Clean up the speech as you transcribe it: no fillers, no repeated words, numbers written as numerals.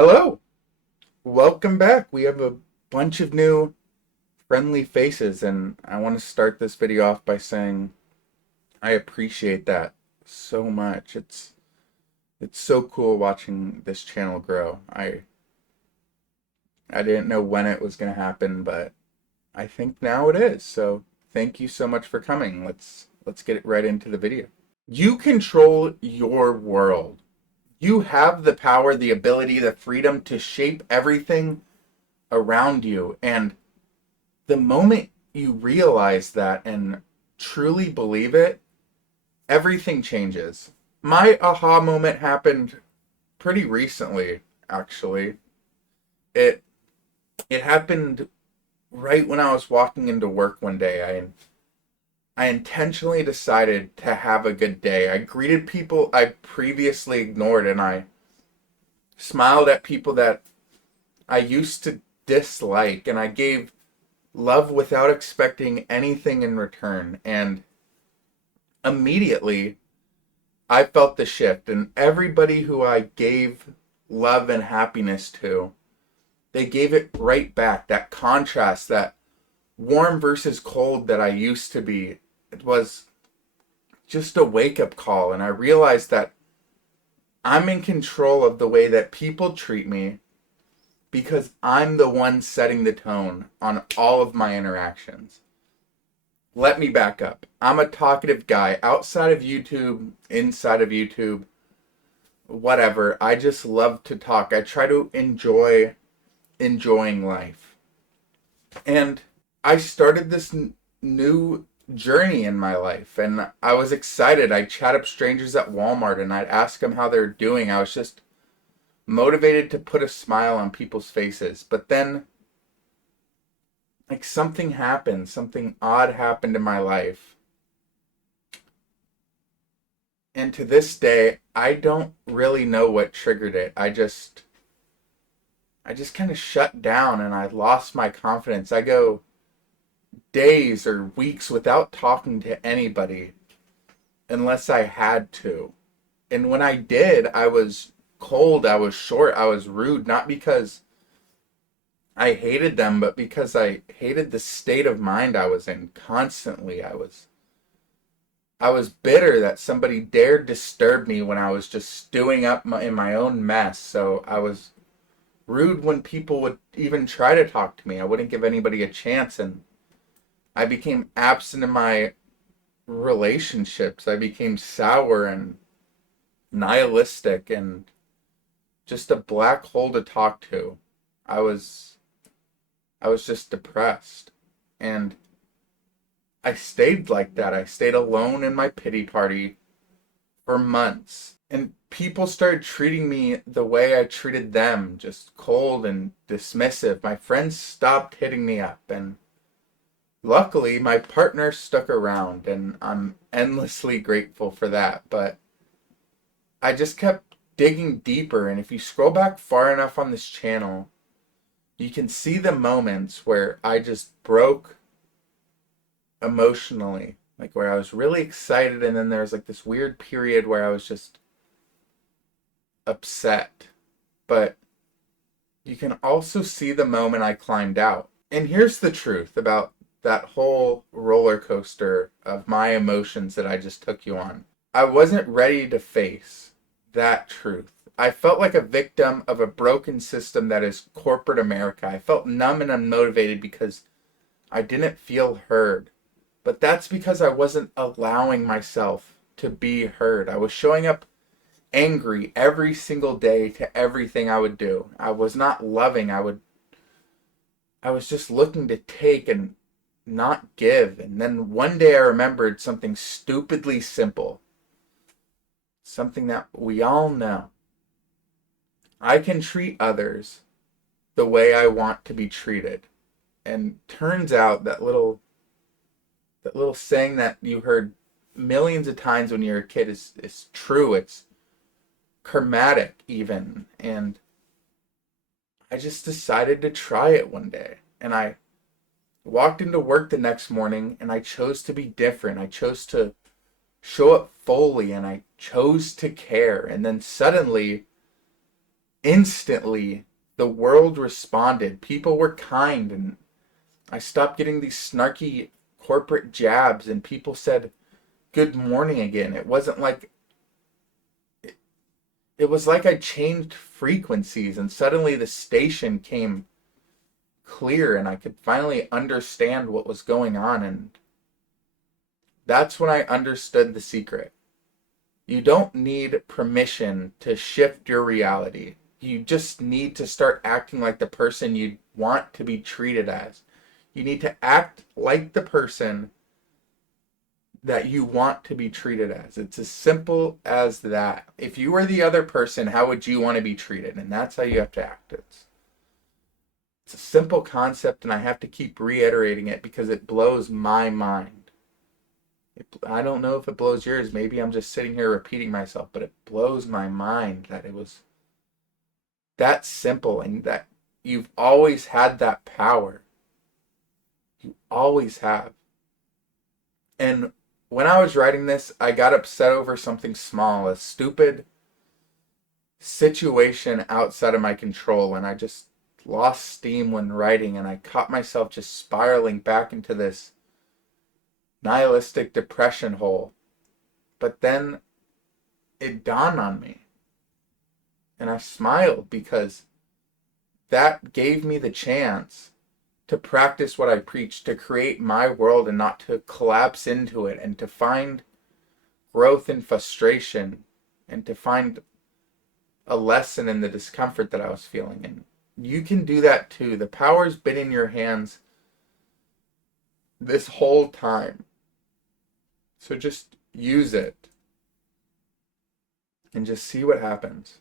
Hello, welcome back. We have a bunch of new friendly faces, and I want to start this video off by saying I appreciate that so much. It's so cool watching this channel grow. I didn't know when it was going to happen, but I think now it is. So, thank you so much for coming. Let's get it right into the video. You control your world. You have the power, the ability, the freedom to shape everything around you. And the moment you realize that and truly believe it, everything changes. My aha moment happened pretty recently, actually. It it happened right when I was walking into work one day. I intentionally decided to have a good day. I greeted people I previously ignored, and I smiled at people that I used to dislike, and I gave love without expecting anything in return. And immediately, I felt the shift. And everybody who I gave love and happiness to, they gave it right back. That contrast, that warm versus cold that I used to be, it was just a wake up call. And I realized that I'm in control of the way that people treat me because I'm the one setting the tone on all of my interactions. Let me back up. I'm a talkative guy outside of YouTube, inside of YouTube, whatever. I just love to talk. I try to enjoy enjoying life. And I started this new journey in my life, and I was excited. I'd chat up strangers at Walmart and I'd ask them how they're doing. I was just motivated to put a smile on people's faces. But then like something happened, something odd happened in my life. And to this day, I don't really know what triggered it. I just kind of shut down and I lost my confidence. I go days or weeks without talking to anybody unless I had to. And when I did, I was cold, I was short, I was rude, not because I hated them, but because I hated the state of mind I was in constantly. I was bitter that somebody dared disturb me when I was just stewing up in my own mess. So I was rude when people would even try to talk to me. I wouldn't give anybody a chance, and I became absent in my relationships. I became sour and nihilistic and just a black hole to talk to. I was I was just depressed. And I stayed like that. I stayed alone in my pity party for months. And people started treating me the way I treated them, just cold and dismissive. My friends stopped hitting me up. And luckily, my partner stuck around. And I'm endlessly grateful for that. But I just kept digging deeper. And if you scroll back far enough on this channel, you can see the moments where I just broke emotionally, like where I was really excited, and then there was like this weird period where I was just upset. But you can also see the moment I climbed out. And here's the truth about that whole roller coaster of my emotions that I just took you on. I wasn't ready to face that truth. I felt like a victim of a broken system that is corporate America. I felt numb and unmotivated because I didn't feel heard. But that's because I wasn't allowing myself to be heard. I was showing up angry every single day to everything I would do. I was not loving. I was just looking to take and not give. And then one day I remembered something stupidly simple. Something that we all know. I can treat others the way I want to be treated. And turns out that little saying that you heard millions of times when you're a kid is true. It's karmatic even. And I just decided to try it one day. And I walked into work the next morning and I chose to be different. I chose to show up fully and I chose to care. And then suddenly instantly the world responded. People were kind, and I stopped getting these snarky corporate jabs, and people said good morning again. It was like I changed frequencies, and suddenly the station came clear, and I could finally understand what was going on. And that's when I understood the secret. You don't need permission to shift your reality. You just need to start acting like the person you want to be treated as. You need to act like the person that you want to be treated as. It's as simple as that. If you were the other person, how would you want to be treated? And that's how you have to act. It's a simple concept, and I have to keep reiterating it because it blows my mind. I don't know if it blows yours. Maybe I'm just sitting here repeating myself, but it blows my mind that it was that simple and that you've always had that power. You always have. And when I was writing this, I got upset over something small, a stupid situation outside of my control, and I just lost steam when writing, and I caught myself just spiraling back into this nihilistic depression hole. But then it dawned on me, and I smiled because that gave me the chance to practice what I preach, to create my world and not to collapse into it, and to find growth in frustration, and to find a lesson in the discomfort that I was feeling. And you can do that too. The power's been in your hands this whole time. So just use it and just see what happens.